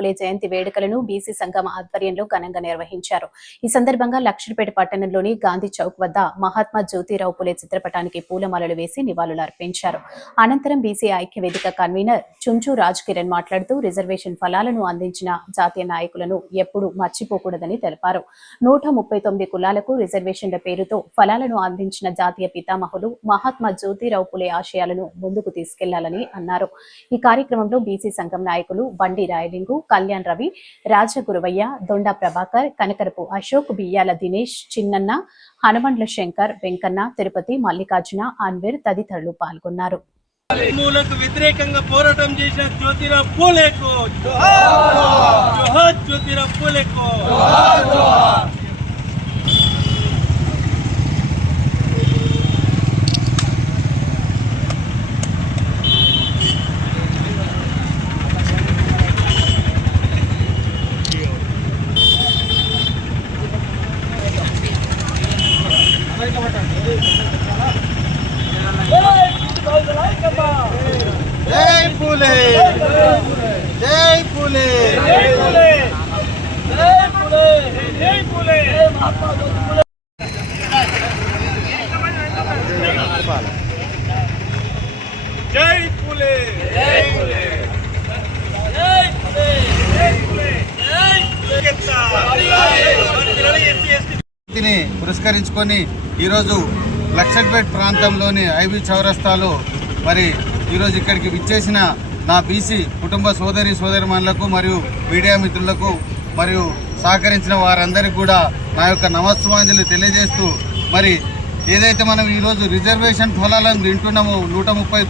పులే జయంతి వేడుకలను బీసీ సంఘం ఆధ్వర్యంలో ఘనంగా నిర్వహించారు. ఈ సందర్భంగా లక్ష్మీపేట పట్టణంలోని గాంధీ చౌక్ వద్ద మహాత్మా జ్యోతిరావు పులే చిత్రపటానికి పూలమాలలు వేసి నివాళులర్పించారు అనంతరం బీసీ ఐక్య వేదిక కన్వీనర్ చుంచు రాజ్ కిరణ్ మాట్లాడుతూ రిజర్వేషన్ ఫలాలను అందించిన జాతీయ నాయకులను ఎప్పుడూ మర్చిపోకూడదని తెలిపారు. నూట ముప్పై తొమ్మిది కులాలకు రిజర్వేషన్ల పేరుతో ఫలాలను అందించిన జాతీయ పితామహులు మహాత్మా జ్యోతిరావు పులే ఆశయాలను ముందుకు తీసుకెళ్ళాలని అన్నారు. ఈ కార్యక్రమంలో బీసీ సంఘం నాయకులు బండి రాయలింగు కళ్యాణ్ రవి రాజగురువయ్య దొండ ప్రభాకర్ కనకరపు అశోక్ బియ్యాల దినేష్ చిన్నన్న హనుమండ్ల శంకర్ వెంకన్న తిరుపతి మల్లికార్జున అన్వీర్ తదితరులు పాల్గొన్నారు. మూలకు వ్యతిరేకంగా పోరాటం చేసిన జ్యోతిరావు పూలేకు! జోహార్! జ్యోతిరావు పూలేకు జై పూలే. జై పూలే. జై పూలే. జై పూలే జై పూలే జై పూలే జై పూలే ని పురస్కరించుకొని ఈరోజు లక్షడ్పేట్ ప్రాంతంలోని ఐబీ చౌరస్తాలో మరి ఈరోజు ఇక్కడికి విచ్చేసిన నా బీసీ కుటుంబ సోదరి సోదరిమణులకు మరియు మీడియా మిత్రులకు మరియు సహకరించిన వారందరికీ కూడా నా యొక్క నమస్సుమాంజలి తెలియజేస్తూ మరి ఏదైతే మనం ఈరోజు రిజర్వేషన్ ఫలాలను వింటున్నామో నూట ముప్పై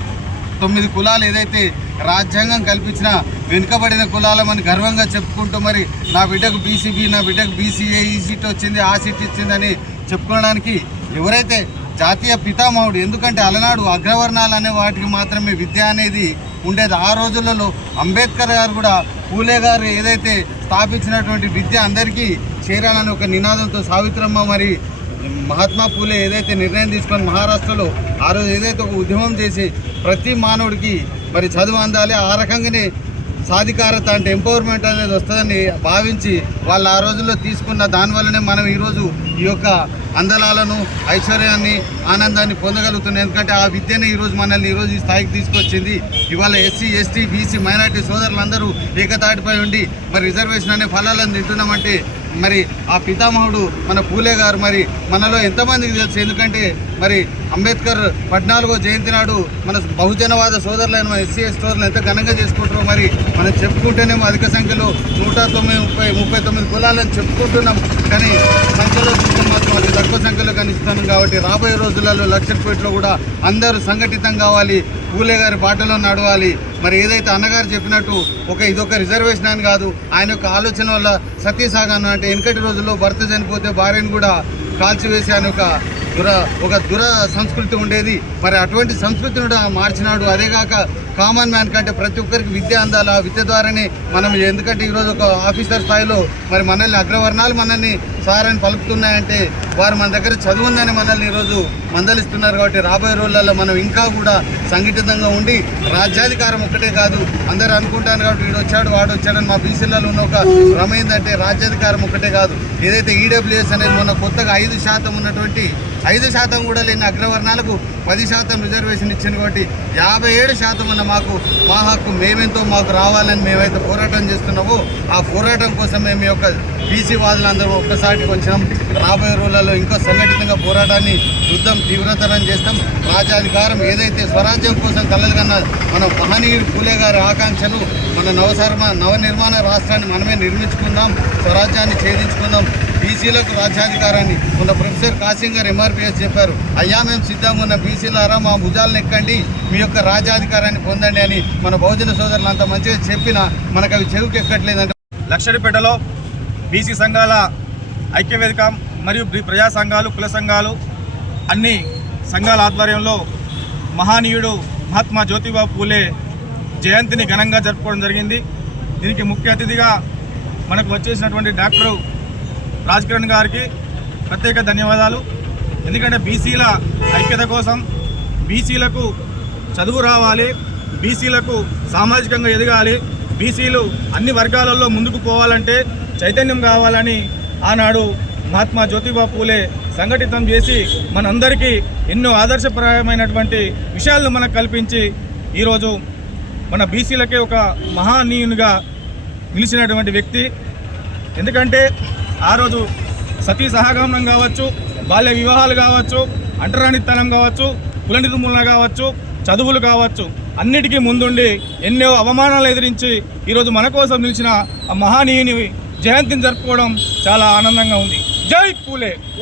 తొమ్మిది కులాలు ఏదైతే రాజ్యాంగం కల్పించిన వెనుకబడిన కులాలమని గర్వంగా చెప్పుకుంటూ మరి నా బిడ్డకు బీసీబీ నా బిడ్డకు బీసీఏ ఈ సీట్ వచ్చింది ఆ సీట్ ఇచ్చిందని చెప్పుకోవడానికి ఎవరైతే జాతీయ పితామహుడు ఎందుకంటే అలనాడు అగ్రవర్ణాలు అనే వాటికి మాత్రమే విద్య అనేది ఉండేది. ఆ రోజులలో అంబేద్కర్ గారు కూడా పూలే గారు ఏదైతే స్థాపించినటువంటి విద్య అందరికీ చేరాలని ఒక నినాదంతో సావిత్రమ్మ మరి మహాత్మా పూలే ఏదైతే నిర్ణయం తీసుకొని మహారాష్ట్రలో ఆ రోజు ఏదైతే ఒక ఉద్యమం చేసి ప్రతి మానవుడికి మరి చదువు అందాలి ఆ రకంగానే సాధికారత అంటే ఎంపవర్మెంట్ అనేది వస్తుందని భావించి వాళ్ళు ఆ రోజుల్లో తీసుకున్న దానివల్లనే మనం ఈరోజు ఈ యొక్క అందలాలను ఐశ్వర్యాన్ని ఆనందాన్ని పొందగలుగుతున్నాం ఎందుకంటే ఆ విద్యనే ఈరోజు మనల్ని ఈరోజు ఈ స్థాయికి తీసుకొచ్చింది. ఇవాళ ఎస్సీ ఎస్టీ బీసీ మైనార్టీ సోదరులందరూ ఏకతాటిపై ఉండి మరి రిజర్వేషన్ అనే ఫలాలను తింటున్నామంటే మరి ఆ పితామహుడు మన పూలే గారు మరి మనలో ఎంతమందికి తెలుసు? ఎందుకంటే మరి అంబేద్కర్ పద్నాలుగో జయంతి నాడు మన బహుజనవాద సోదరులైన మన ఎస్సీ ఎస్ సోదరులు ఎంత ఘనంగా చేసుకుంటారో మరి మనం చెప్పుకుంటేనేమో అధిక సంఖ్యలో నూట తొమ్మిది ముప్పై ముప్పై తొమ్మిది కులాలను చెప్పుకుంటున్నాం. కానీ సంఖ్యలో మాత్రం అది తక్కువ సంఖ్యలో కనిపిస్తున్నాం కాబట్టి రాబోయే రోజులలో లక్షపేటలో కూడా అందరూ సంఘటితం కావాలి. పూలే గారి బాటలో నడవాలి. మరి ఏదైతే అన్నగారు చెప్పినట్టు ఒక ఇదొక రిజర్వేషన్ అని కాదు ఆయన యొక్క ఆలోచన వల్ల సతీసాగాను అంటే వెనకటి రోజుల్లో భర్త చనిపోతే భార్యను కూడా కాల్చివేసి ఆయన ఒక దుర ఒక దుర సంస్కృతి ఉండేది. మరి అటువంటి సంస్కృతిని కూడా మార్చినాడు. అదేగాక కామన్ మ్యాన్ కంటే ప్రతి ఒక్కరికి విద్య అందాలి. ఆ విద్య ద్వారానే మనం ఎందుకంటే ఈరోజు ఒక ఆఫీసర్ స్థాయిలో మరి మనల్ని అగ్రవర్ణాలు మనల్ని సార్ అని పలుకుతున్నాయంటే వారు మన దగ్గర చదువు ఉందని మనల్ని ఈరోజు మందలిస్తున్నారు కాబట్టి రాబోయే రోజులలో మనం ఇంకా కూడా సంఘటితంగా ఉండి రాజ్యాధికారం ఒక్కటే కాదు అందరూ అనుకుంటాను కాబట్టి వీడు వచ్చాడు వాడు వచ్చాడని మా బీసీలలో ఉన్న ఒక భ్రమ ఏంటంటే రాజ్యాధికారం ఒక్కటే కాదు. ఏదైతే ఈడబ్ల్యూఎస్ అనేది మొన్న కొత్తగా ఐదు శాతం ఉన్నటువంటి ఐదు శాతం కూడా లేని అగ్రవర్ణాలకు పది శాతం రిజర్వేషన్ ఇచ్చింది కాబట్టి యాభై ఏడు శాతం ఉన్న మాకు మా హక్కు మేమెంతో మాకు రావాలని మేమైతే పోరాటం చేస్తున్నామో. ఆ పోరాటం కోసం మేము యొక్క బీసీ వాదులందరూ ఒక్కసారికి వచ్చినాం. రాబోయే రోజులలో ఇంకా సంఘటితంగా పోరాటాన్ని యుద్ధం తీవ్రతరం చేస్తాం. రాజ్యాధికారం ఏదైతే స్వరాజ్యం కోసం కలలు కన్న మన మహనీయుడు పూలే గారి ఆకాంక్షలు మన నవసర్మ నవనిర్మాణ రాష్ట్రాన్ని మనమే నిర్మించుకుందాం స్వరాజ్యాన్ని ఛేదించుకుందాం. బీసీలకు రాజ్యాధికారాన్ని మొన్న ప్రొఫెసర్ కాసింగ్ గారు ఎంఆర్పిఎస్ చెప్పారు. అయ్యా మేము సిద్ధంగా ఉన్న బీసీలారా మా భుజాలను ఎక్కండి మీ యొక్క రాజ్యాధికారాన్ని పొందండి అని మన బహుజన సోదరులు అంత మంచిగా చెప్పినా మనకు అవి చెవికి ఎక్కట్లేదంటే. లక్షడిపేటలో బీసీ సంఘాల ఐక్యవేదిక మరియు ప్రజా సంఘాలు కుల సంఘాలు అన్ని సంఘాల ఆధ్వర్యంలో మహానీయుడు మహాత్మా జ్యోతిబాబు పూలే జయంతిని ఘనంగా జరుపుకోవడం జరిగింది. దీనికి ముఖ్య అతిథిగా మనకు వచ్చేసినటువంటి డాక్టర్ రాజ్ కిరణ్ గారికి ప్రత్యేక ధన్యవాదాలు. ఎందుకంటే బీసీల ఐక్యత కోసం బీసీలకు చదువు రావాలి. బీసీలకు సామాజికంగా ఎదగాలి. బీసీలు అన్ని వర్గాలలో ముందుకు పోవాలంటే చైతన్యం కావాలని ఆనాడు మహాత్మా జ్యోతిబా పూలే సంఘటితం చేసి మనందరికీ ఎన్నో ఆదర్శప్రాయమైనటువంటి విషయాలను మనకు కల్పించి ఈరోజు మన బీసీలకే ఒక మహానీయునిగా నిలిచినటువంటి వ్యక్తి. ఎందుకంటే ఆ రోజు సతీ సహగమనం కావచ్చు బాల్య వివాహాలు కావచ్చు అంటరానితనం కావచ్చు కుల నిర్మూలన కావచ్చు చదువులు కావచ్చు అన్నిటికీ ముందుండి ఎన్నో అవమానాలు ఎదిరించి ఈరోజు మన కోసం నిలిచిన ఆ మహానీయుని జయంతిని జరుపుకోవడం చాలా ఆనందంగా ఉంది. జై పూలే!